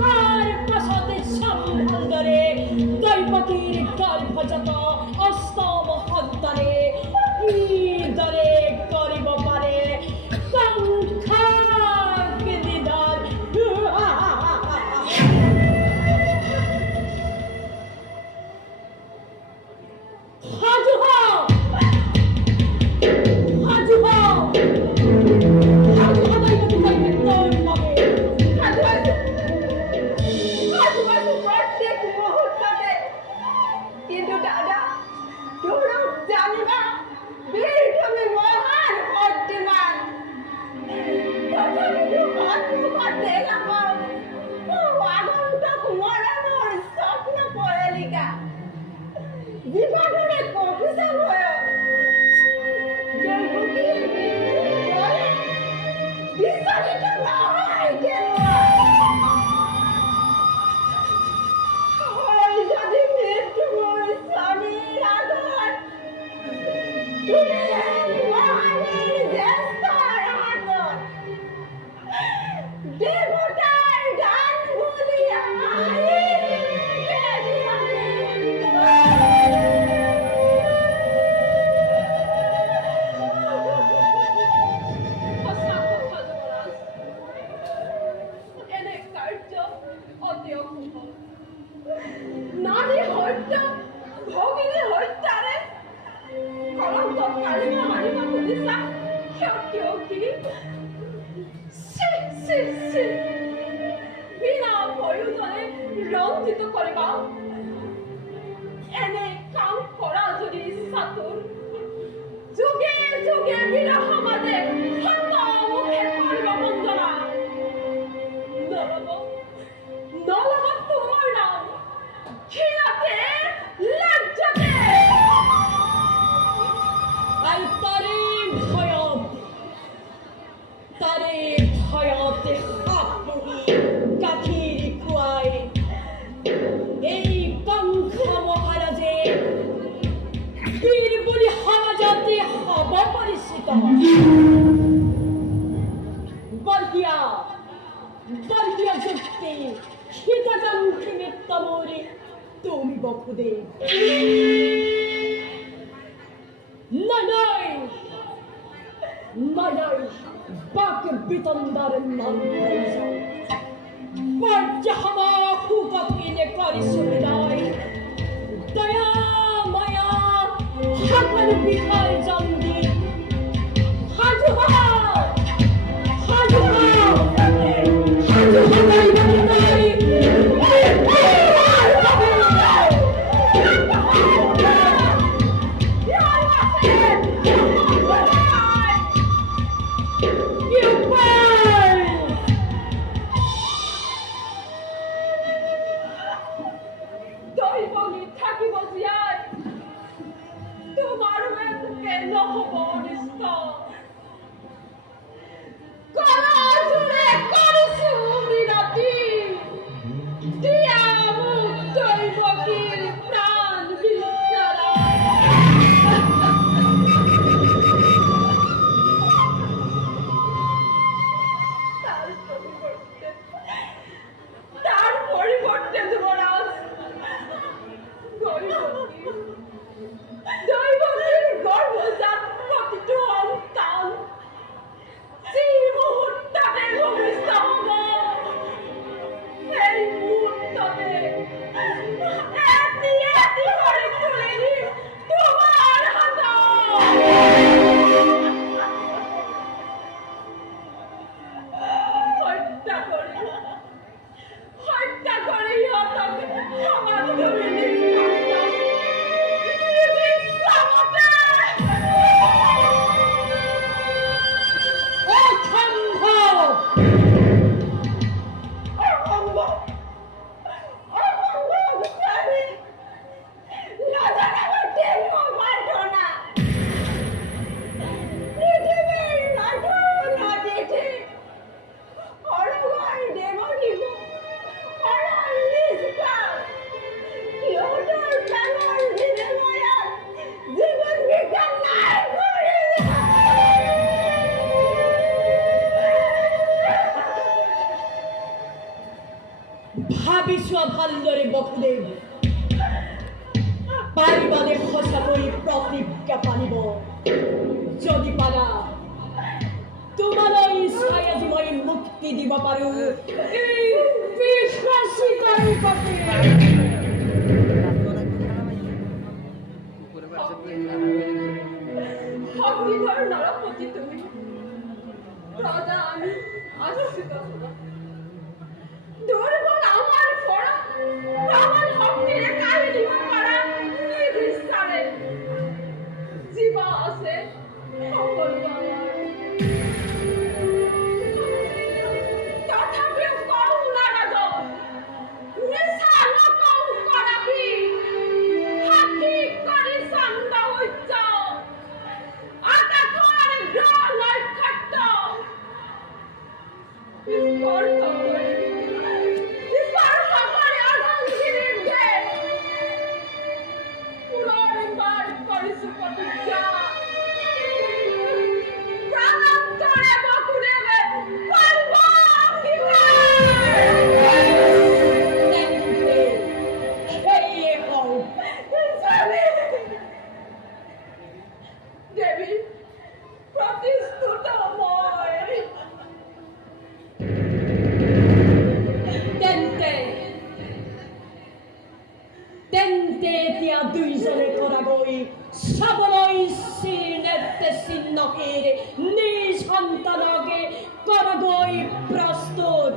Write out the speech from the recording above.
কার পাশাতে সামহান্দরে দৈবকীর গর্ভজাত অস্তম হন্তারে দরে করিব পারে সংখ্যাকে নিদান হাজু হও হাজু হও হাজু হবাই তো পাইবে তোর পাবে হাজু হাজু হাজু হাজু প্রত্যেক মুহূর্ততে কিন্তু দাদা তোমরা জানিবা বীর তুমি মহান শক্তিমান তথাপি সন্মুখত দেখা পাওঁ আগন্তুক মৰমৰ স্বপ্ন পৰলিকা জীবনে কপিছা ভয় দৈবকীৰ মৃত্যুৰ বিচলিত নহয় যদি মৃত্যু মোৰ স্বামীৰ আগত তুমি মহাবীৰ জ্যেষ্ঠৰ আগত দেৱতাৰ গান বুলি এনে কাৰ্য অতি অশুভ নাৰী হত্যা ভগিনী হত্যাৰে কলংকাৰী মাৰিব খুজিছা কিয় কি বিনা প্ৰয়োজনে ৰঞ্জিত কৰিবা এনে কাম কৰা যদি ইচ্ছা তোৰ যুগে যুগে বিৰহ মাজে মুখে কৰিব বন্দনা নলব তোমাৰ নাম ক্ষীণতে লজ্জাতে আৰু তাৰে ভয়তে সাপ পুহি গাখীৰ খুৱাই এই বংশ মহাৰাজে বীৰ বুলি সমাজতে হ'ব পৰিচিত বৰ্গীয়া যুক্তি হিতাকাংক্ষী মিত্র মোরে তুমি বকুদে নাই বাক বিতন্দার নাম পর্যাহমা হুকপিনে করি সুবিদায় দয়া মায়া হাকন বিখায় জন্দি হাজু হাও হাজু হাও হাজু হাওয়াই বানাই ভাবিছোৱা ভালদৰে বসুদেৱ পাৰিবানে সঁচাকৈ প্ৰতিজ্ঞা পালিব যদি পাৰা তোমালৈ চাই আজি মই মুক্তি দিব পাৰো এই বিশ্বাসিতাৰ প্ৰতি সংগীতৰ নৰপতি তুমি ৰজা আমি আশ্রিত দুর্বল আমার পড়া প্রবল শক্তিরে কাহিনী করা নির্দিষ্টারে জীবা আছে সকল আমার তথাপিও কও না রাজা নিশা নকও করাবি হাকি করি সন্দ হইছ আতা কর গ্রহ খট্ট স্পর্শ করে স্পর্শ করে আনন্দিনীর দে পুনর্বার করিস প্রতিজ্ঞা প্রাণান্তরে বকুদেবে করব দেবী প্রতিস্তুতময় তেন্তে এতিয়া দুইজনে কৰাগৈ চাবলৈ চিনেতে চিহ্নকেৰে নিজ সন্তানকে কৰাগৈ প্ৰস্তুত